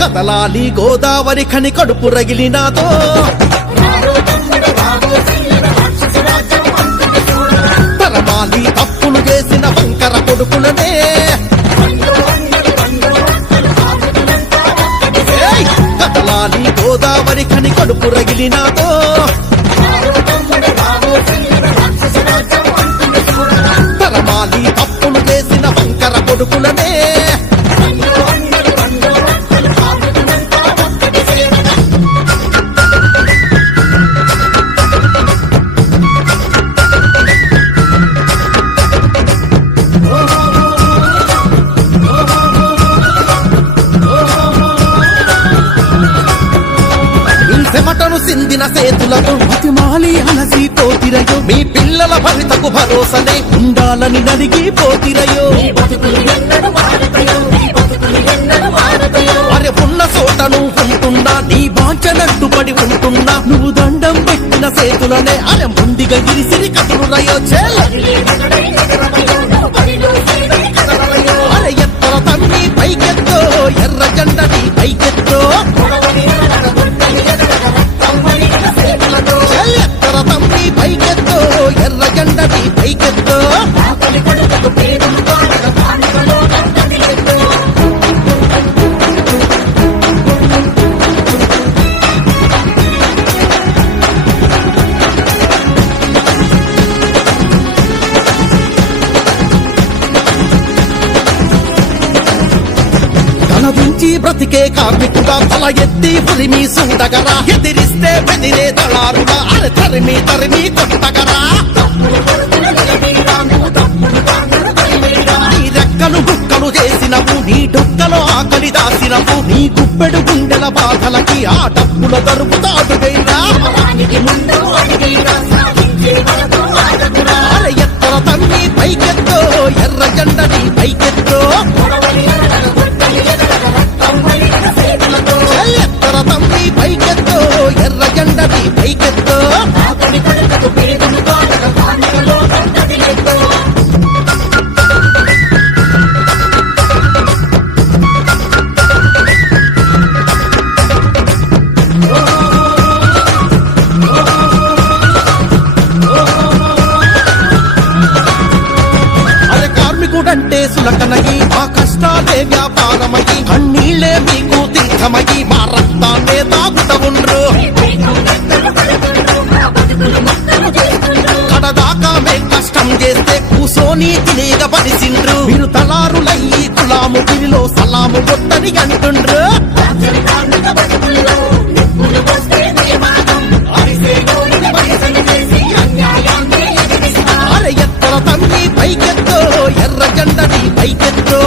కదలాలి గోదావరి ఖని కడుపు రగిలినాతో తరమాలి తప్పులు చేసిన వంకర కొడుకులనే కదలాలి గోదావరి ఖని కడుపు రగిలినాతో తరమాలి తప్పులు చేసిన వంకర కొడుకులనే చెమటను సిందిన సేతులతో మతిమాలి అలసి పోతిరయో మీ పిల్లల భవితకు భరోసనే ఉండాలని నలిగిపోతిరయో అరే ఉన్న చోటను ఉంటున్నా నీ బాంచనట్టుపడి ఉంటున్నా నువ్వు దండం పెట్టిన సేతులనే అరే ముండిగా గిరిసిరి కథలు రయో అరే ఎత్తర తమ్మి పైకెత్తో ఎర్ర జెండని పైకెత్తో ఎత్తర తమ్మి పైకెత్తో ఎర్ర జెండని పైకెత్తో బ్రతికే కార్మికుడా తల ఎత్తి పులిమి సుండగరా ఎదిరిస్తే బెదిరే దళారుడా అరే తరిమి తరిమి కొట్టగరా నీ రెక్కలు గుక్కలు చేసినవు నీ డొక్కలో ఆకలి దాసినవు నీ గుప్పెడు గుండెల బాధలకి ఆ డబ్బుల దరుపుతాడు అరే ఎత్తర తమ్మి పైకెత్తో ఎర్ర జెండని పైకెత్తో ఎత్తర తమ్మి పైకెత్తో ఎర్ర జెండని పైకెత్తో అరే కార్మికుడంటే సులకనగి ఆ కష్టాలే వ్యాపారమగి కన్నీళ్లే మీకు తీర్థమగి మా రక్తాన్నే తాగుత ఉండ్రు కడదాకా మే కష్టం చేస్తే కూసోని తినేగ పడిసిండ్రు మీరు తలారులయ్యి కులాము గిరిలో సలాము కొట్టని అంటుండ్రు అరే ఎత్తర తమ్మి పైకెత్తో ఎర్ర జెండని పైకెత్తో